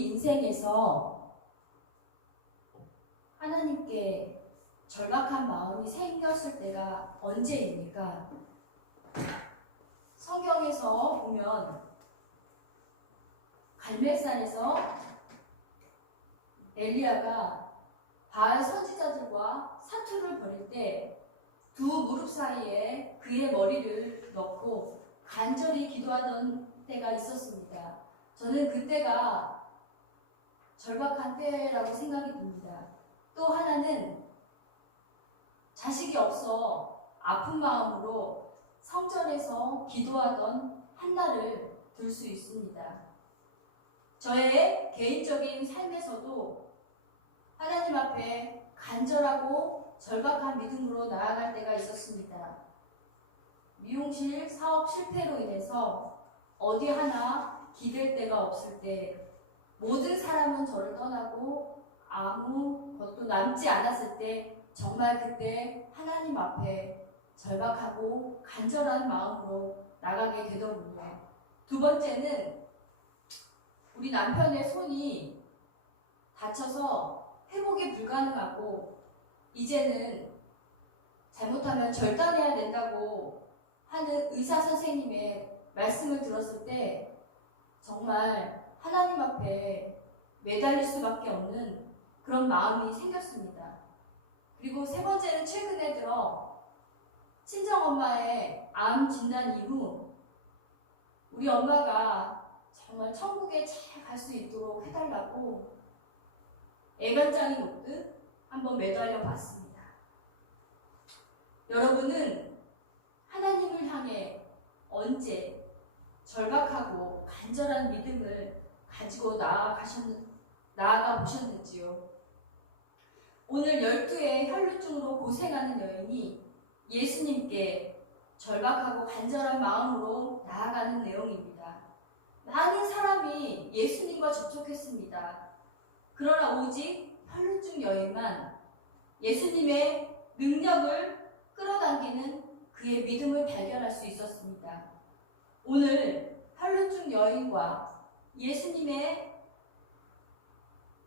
우리 인생에서 하나님께 절박한 마음이 생겼을 때가 언제입니까? 성경에서 보면 갈멜산에서 엘리야가 바알 선지자들과 사투를 벌일 때 두 무릎 사이에 그의 머리를 넣고 간절히 기도하던 때가 있었습니다. 저는 그때가 절박한 때라고 생각이 듭니다. 또 하나는 자식이 없어 아픈 마음으로 성전에서 기도하던 한날을 들 수 있습니다. 저의 개인적인 삶에서도 하나님 앞에 간절하고 절박한 믿음으로 나아갈 때가 있었습니다. 미용실 사업 실패로 인해서 어디 하나 기댈 데가 없을 때, 모든 사람은 저를 떠나고 아무것도 남지 않았을 때, 정말 그때 하나님 앞에 절박하고 간절한 마음으로 나가게 되더군요. 두 번째는 우리 남편의 손이 다쳐서 회복이 불가능하고 이제는 잘못하면 절단해야 된다고 하는 의사 선생님의 말씀을 들었을 때 정말 하나님 앞에 매달릴 수밖에 없는 그런 마음이 생겼습니다. 그리고 세 번째는 최근에 들어 친정엄마의 암 진단 이후 우리 엄마가 정말 천국에 잘 갈 수 있도록 해달라고 애간장이 놓듯 한번 매달려 봤습니다. 여러분은 하나님을 향해 언제 절박하고 간절한 믿음을 가지고 나아가 보셨는지요? 오늘 12의 혈루증으로 고생하는 여인이 예수님께 절박하고 간절한 마음으로 나아가는 내용입니다. 많은 사람이 예수님과 접촉했습니다. 그러나 오직 혈루증 여인만 예수님의 능력을 끌어당기는 그의 믿음을 발견할 수 있었습니다. 오늘 혈루증 여인과 예수님의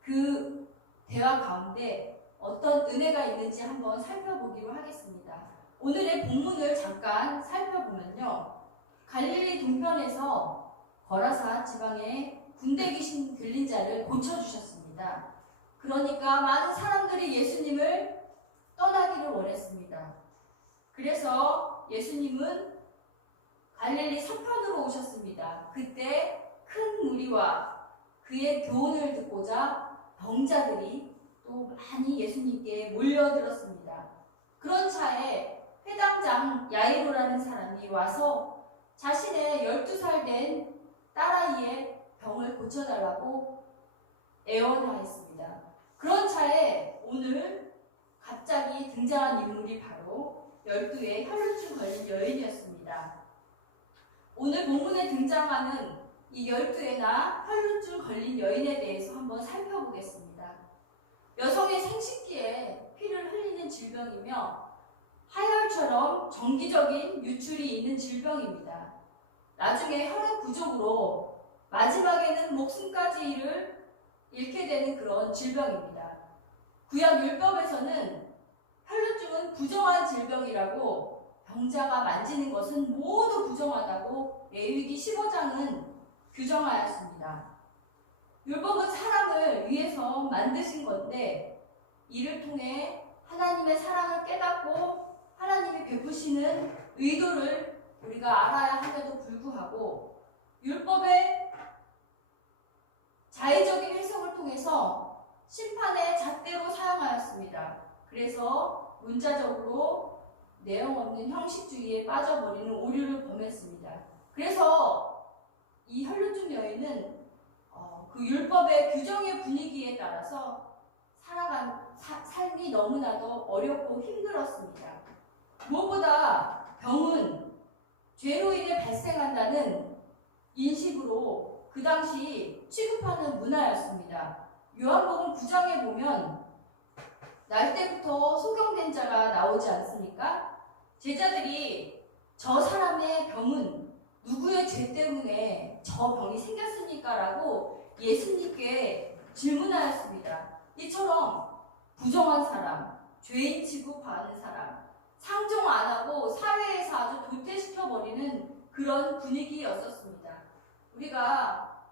그 대화 가운데 어떤 은혜가 있는지 한번 살펴보기로 하겠습니다. 오늘의 본문을 잠깐 살펴보면요. 갈릴리 동편에서 거라사 지방에 군대 귀신 들린 자를 고쳐주셨습니다. 그러니까 많은 사람들이 예수님을 떠나기를 원했습니다. 그래서 예수님은 갈릴리 서편으로 오셨습니다. 그때 큰 무리와 그의 교훈을 듣고자 병자들이 또 많이 예수님께 몰려들었습니다. 그런 차에 회당장 야이로라는 사람이 와서 자신의 12살 된 딸아이의 병을 고쳐달라고 애원하였습니다. 그런 차에 오늘 갑자기 등장한 인물이 바로 12의 혈루증 걸린 여인이었습니다. 오늘 본문에 등장하는 이 12에나 혈루증 걸린 여인에 대해서 한번 살펴보겠습니다. 여성의 생식기에 피를 흘리는 질병이며 하혈처럼 정기적인 유출이 있는 질병입니다. 나중에 혈액 부족으로 마지막에는 목숨까지를 잃게 되는 그런 질병입니다. 구약 율법에서는 혈루증은 부정한 질병이라고 병자가 만지는 것은 모두 부정하다고 레위기 15장은 규정하였습니다. 율법은 사람을 위해서 만드신 건데 이를 통해 하나님의 사랑을 깨닫고 하나님이 베푸시는 의도를 우리가 알아야 함에도 불구하고 율법의 자의적인 해석을 통해서 심판의 잣대로 사용하였습니다. 그래서 문자적으로 내용 없는 형식주의에 빠져버리는 오류를 범했습니다. 그래서 이 혈루증 여인은 그 율법의 규정의 분위기에 따라서 살아간 삶이 너무나도 어렵고 힘들었습니다. 무엇보다 병은 죄로 인해 발생한다는 인식으로 그 당시 취급하는 문화였습니다. 요한복음 9장에 보면 날 때부터 소경된 자가 나오지 않습니까? 제자들이 저 사람의 병은 누구의 죄 때문에 저 병이 생겼습니까? 라고 예수님께 질문하였습니다. 이처럼 부정한 사람, 죄인 취급하는 사람, 상종 안 하고 사회에서 아주 도태시켜버리는 그런 분위기였었습니다. 우리가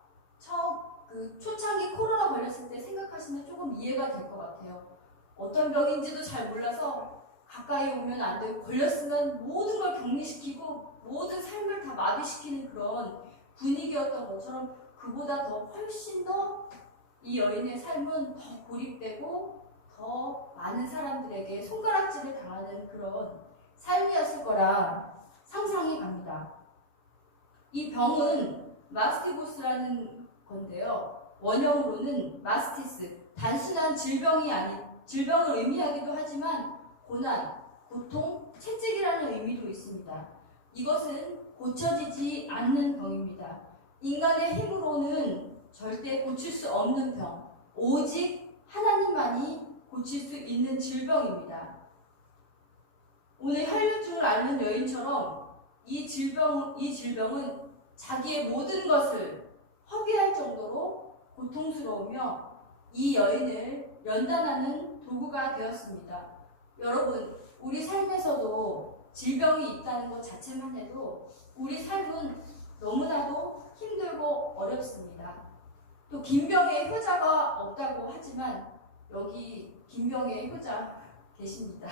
초창기 코로나 걸렸을 때 생각하시면 조금 이해가 될 것 같아요. 어떤 병인지도 잘 몰라서 가까이 오면 안 되고, 걸렸으면 모든 걸 격리시키고 모든 삶을 다 마비시키는 그런 분위기였던 것처럼, 그보다 더 훨씬 더 이 여인의 삶은 더 고립되고 더 많은 사람들에게 손가락질을 당하는 그런 삶이었을 거라 상상이 갑니다. 이 병은 마스티고스라는 건데요. 원형으로는 마스티스, 단순한 질병을 의미하기도 하지만 고난, 고통, 채찍이라는 의미도 있습니다. 이것은 고쳐지지 않는 병입니다. 인간의 힘으로는 절대 고칠 수 없는 병, 오직 하나님만이 고칠 수 있는 질병입니다. 오늘 혈류증을 앓는 여인처럼 이 질병은 자기의 모든 것을 허비할 정도로 고통스러우며 이 여인을 연단하는 도구가 되었습니다. 여러분, 우리 삶에서도 질병이 있다는 것 자체만 해도 우리 삶은 너무나도 힘들고 어렵습니다. 또 김병의 효자가 없다고 하지만 여기 김병의 효자 계십니다.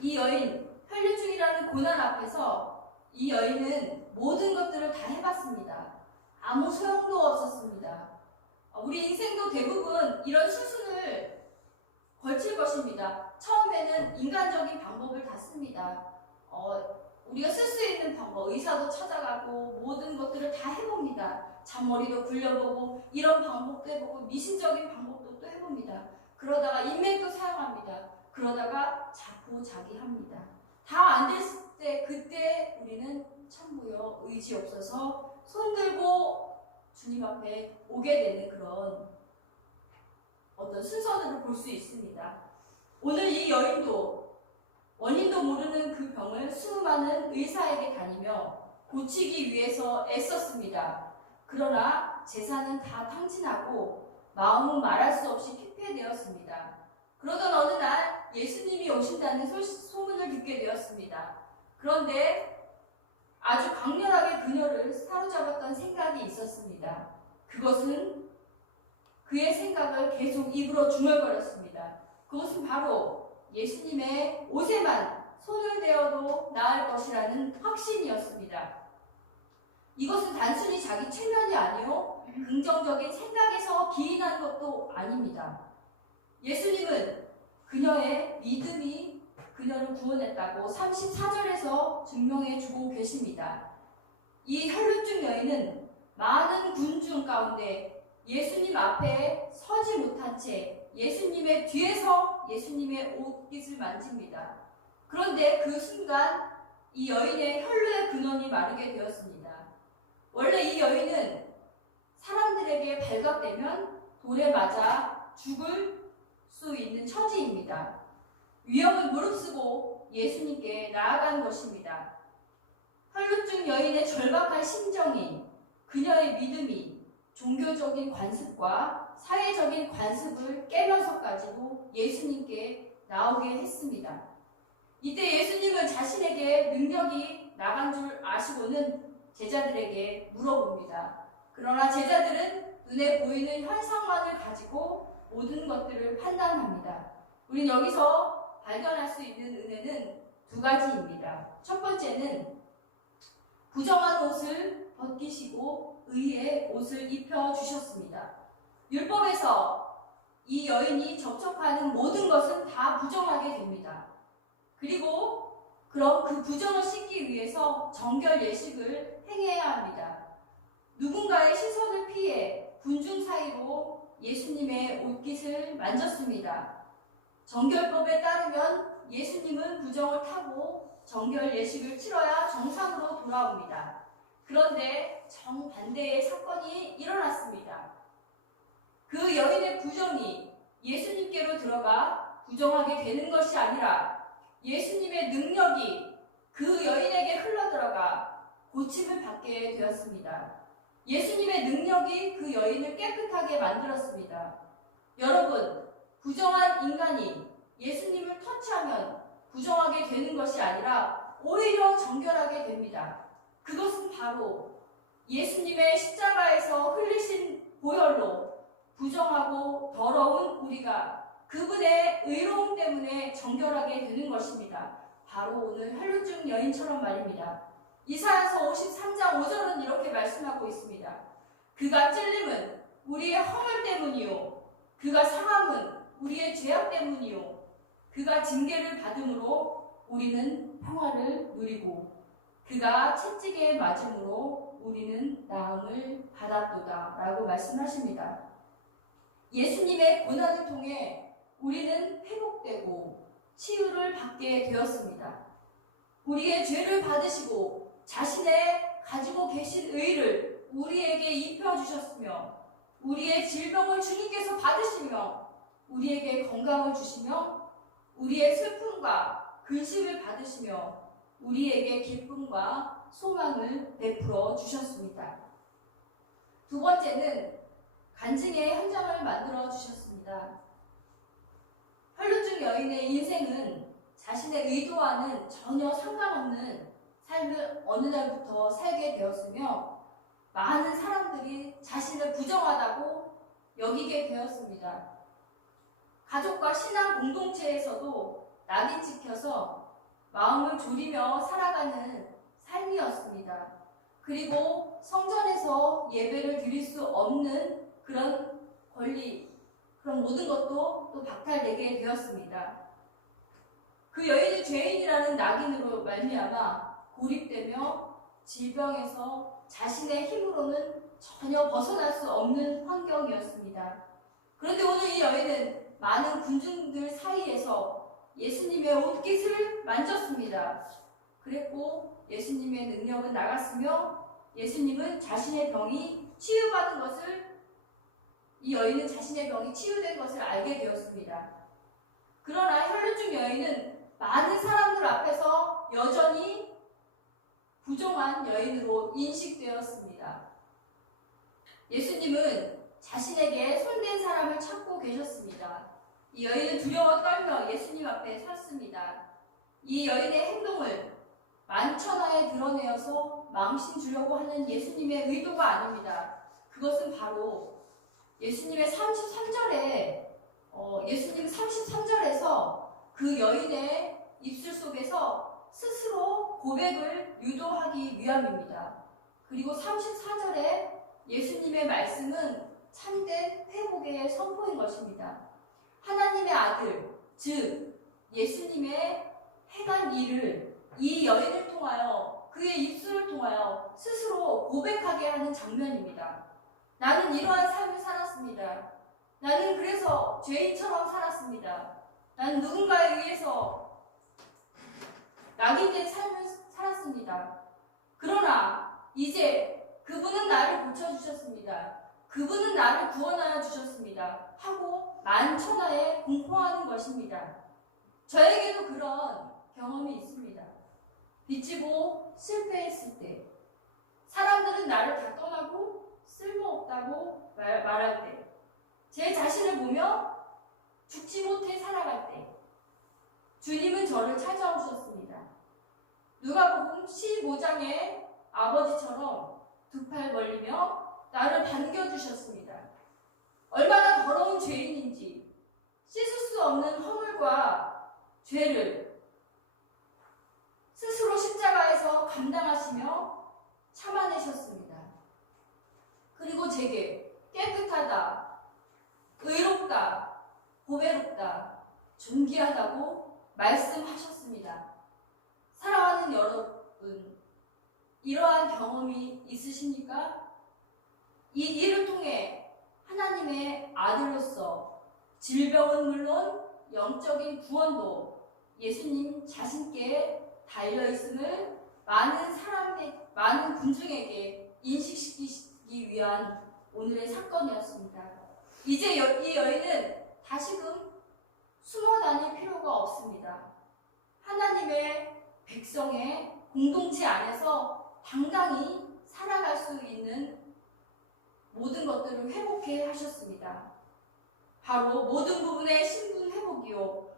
이 여인, 혈류증이라는 고난 앞에서 이 여인은 모든 것들을 다 해봤습니다. 아무 소용도 없었습니다. 우리 인생도 대부분 이런 수순을 걸칠 것입니다. 처음에는 인간적인 방법을 다 씁니다. 우리가 쓸 수 있는 방법, 의사도 찾아가고 모든 것들을 다 해봅니다. 잔머리도 굴려보고 이런 방법도 해보고 미신적인 방법도 또 해봅니다. 그러다가 인맥도 사용합니다. 그러다가 자포자기합니다. 다 안 됐을 때 그때 우리는 참고요, 의지 없어서 손들고 주님 앞에 오게 되는 그런 어떤 순서들을 볼 수 있습니다. 오늘 이 여인도 원인도 모르는 그 병을 수많은 의사에게 다니며 고치기 위해서 애썼습니다. 그러나 재산은 다 탕진하고 마음은 말할 수 없이 피폐되었습니다. 그러던 어느 날 예수님이 오신다는 소문을 듣게 되었습니다. 그런데 아주 강렬하게 그녀를 사로잡았던 생각이 있었습니다. 그것은 그의 생각을 계속 입으로 중얼거렸습니다. 그것은 바로 예수님의 옷에만 손을 대어도 나을 것이라는 확신이었습니다. 이것은 단순히 자기 체면이 아니요, 긍정적인 생각에서 기인한 것도 아닙니다. 예수님은 그녀의 믿음이 그녀를 구원했다고 34절에서 증명해 주고 계십니다. 이 혈류증 여인은 많은 군중 가운데 예수님 앞에 서지 못한 채 예수님의 뒤에서 예수님의 옷깃을 만집니다. 그런데 그 순간 이 여인의 혈류의 근원이 마르게 되었습니다. 원래 이 여인은 사람들에게 발각되면 돌에 맞아 죽을 수 있는 처지입니다. 위험을 무릅쓰고 예수님께 나아간 것입니다. 혈류증 여인의 절박한 심정이, 그녀의 믿음이 종교적인 관습과 사회적인 관습을 깨면서까지도 예수님께 나오게 했습니다. 이때 예수님은 자신에게 능력이 나간 줄 아시고는 제자들에게 물어봅니다. 그러나 제자들은 눈에 보이는 현상만을 가지고 모든 것들을 판단합니다. 우린 여기서 발견할 수 있는 은혜는 두 가지입니다. 첫 번째는 부정한 옷을 벗기시고 의의 옷을 입혀주셨습니다. 율법에서 이 여인이 접촉하는 모든 것은 다 부정하게 됩니다. 그리고 그럼 그 부정을 씻기 위해서 정결 예식을 행해야 합니다. 누군가의 시선을 피해 군중 사이로 예수님의 옷깃을 만졌습니다. 정결법에 따르면 예수님은 부정을 타고 정결 예식을 치러야 정상으로 돌아옵니다. 그런데 정반대의 사건이 일어났습니다. 그 여인의 부정이 예수님께로 들어가 부정하게 되는 것이 아니라 예수님의 능력이 그 여인에게 흘러들어가 고침을 받게 되었습니다. 예수님의 능력이 그 여인을 깨끗하게 만들었습니다. 여러분, 부정한 인간이 예수님을 터치하면 부정하게 되는 것이 아니라 오히려 정결하게 됩니다. 그것은 바로 예수님의 십자가에서 흘리신 보혈로 부정하고 더러운 우리가 그분의 의로움 때문에 정결하게 되는 것입니다. 바로 오늘 혈루증 여인처럼 말입니다. 이사야서 53장 5절은 이렇게 말씀하고 있습니다. 그가 찔림은 우리의 허물 때문이요, 그가 상함은 우리의 죄악 때문이요, 그가 징계를 받음으로 우리는 평화를 누리고 그가 채찍에 맞음으로 우리는 나음을 받았도다 라고 말씀하십니다. 예수님의 고난을 통해 우리는 회복되고 치유를 받게 되었습니다. 우리의 죄를 받으시고 자신의 가지고 계신 의를 우리에게 입혀주셨으며 우리의 질병을 주님께서 받으시며 우리에게 건강을 주시며 우리의 슬픔과 근심을 받으시며 우리에게 기쁨과 소망을 베풀어 주셨습니다. 두 번째는 간증의 현장을 만들어 주셨습니다. 혈루증 여인의 인생은 자신의 의도와는 전혀 상관없는 삶을 어느 날부터 살게 되었으며 많은 사람들이 자신을 부정하다고 여기게 되었습니다. 가족과 신앙 공동체에서도 낙이 찍혀서 마음을 졸이며 살아가는 삶이었습니다. 그리고 성전에서 예배를 드릴 수 없는 그런 권리, 그런 모든 것도 또 박탈되게 되었습니다. 그 여인이 죄인이라는 낙인으로 말미암아 고립되며 질병에서 자신의 힘으로는 전혀 벗어날 수 없는 환경이었습니다. 그런데 오늘 이 여인은 많은 군중들 사이에서 예수님의 옷깃을 만졌습니다. 그랬고 예수님의 능력은 나갔으며 예수님은 자신의 병이 치유받은 것을, 이 여인은 자신의 병이 치유된 것을 알게 되었습니다. 그러나 혈루증 여인은 많은 사람들 앞에서 여전히 부정한 여인으로 인식되었습니다. 예수님은 자신에게 손댄 사람을 찾고 계셨습니다. 이 여인은 두려워 떨며 예수님 앞에 섰습니다. 이 여인의 행동을 만천하에 드러내어서 망신 주려고 하는 예수님의 의도가 아닙니다. 그것은 바로 예수님의 33절에 예수님 33절에서 그 여인의 입술 속에서 스스로 고백을 유도하기 위함입니다. 그리고 34절에 예수님의 말씀은 참된 회복의 선포인 것입니다. 하나님의 아들, 즉 예수님의 행한 일을 이 여인을 통하여, 그의 입술을 통하여 스스로 고백하게 하는 장면입니다. 나는 이러한 삶을 살았습니다. 나는 그래서 죄인처럼 살았습니다. 나는 누군가에 의해서 낙인된 삶을 살았습니다. 그러나 이제 그분은 나를 고쳐주셨습니다. 그분은 나를 구원하여 주셨습니다. 하고 만천하에 공포하는 것입니다. 저에게도 그런 경험이 있습니다. 빚지고 실패했을 때, 사람들은 나를 다 떠나고 쓸모없다고 말할 때, 제 자신을 보며 죽지 못해 살아갈 때, 주님은 저를 찾아오셨습니다. 누가복음 15장의 아버지처럼 두 팔 벌리며 나를 반겨주셨습니다. 얼마나 더러운 죄인인지 씻을 수 없는 허물과 죄를 스스로 십자가에서 감당하시며 참아내셨습니다. 그리고 제게 깨끗하다, 의롭다, 보배롭다, 존귀하다고 말씀하셨습니다. 사랑하는 여러분, 이러한 경험이 있으십니까? 이 일을 통해 하나님의 아들로서 질병은 물론 영적인 구원도 예수님 자신께 달려있음을 많은 군중에게 인식시키기 위한 오늘의 사건이었습니다. 이제 이 여인은 다시금 숨어 다닐 필요가 없습니다. 하나님의 백성의 공동체 안에서 당당히 살아갈 수 있는 모든 것들을 회복해 하셨습니다. 바로 모든 부분의 신분 회복이요,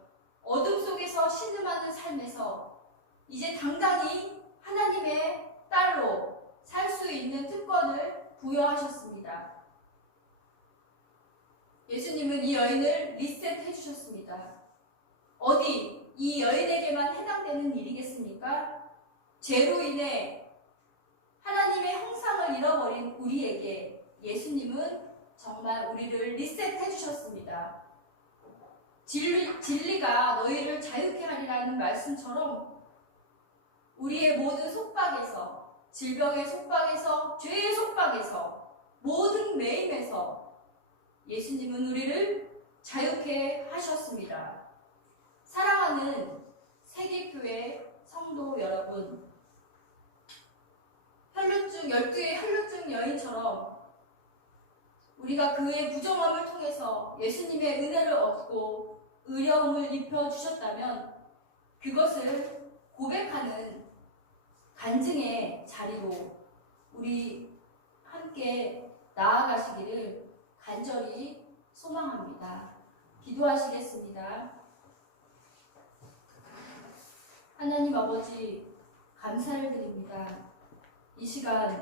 어둠 속에서 신음하는 삶에서 이제 당당히 하나님의 딸로 살 수 있는 특권을 부여하셨습니다. 예수님은 이 여인을 리셋해 주셨습니다. 어디 이 여인에게만 해당되는 일이겠습니까? 죄로 인해 하나님의 형상을 잃어버린 우리에게 예수님은 정말 우리를 리셋해 주셨습니다. 진리가 너희를 자유케 하리라는 말씀처럼 우리의 모든 속박에서, 질병의 속박에서, 죄의 속박에서, 모든 매임에서 예수님은 우리를 자유케 하셨습니다. 사랑하는 세계교회 성도 여러분, 12의 혈루증 여인처럼 우리가 그의 부정함을 통해서 예수님의 은혜를 얻고 의로움을 입혀주셨다면 그것을 고백하는 간증의 자리로 우리 함께 나아가시기를 간절히 소망합니다. 기도하시겠습니다. 하나님 아버지, 감사를 드립니다. 이 시간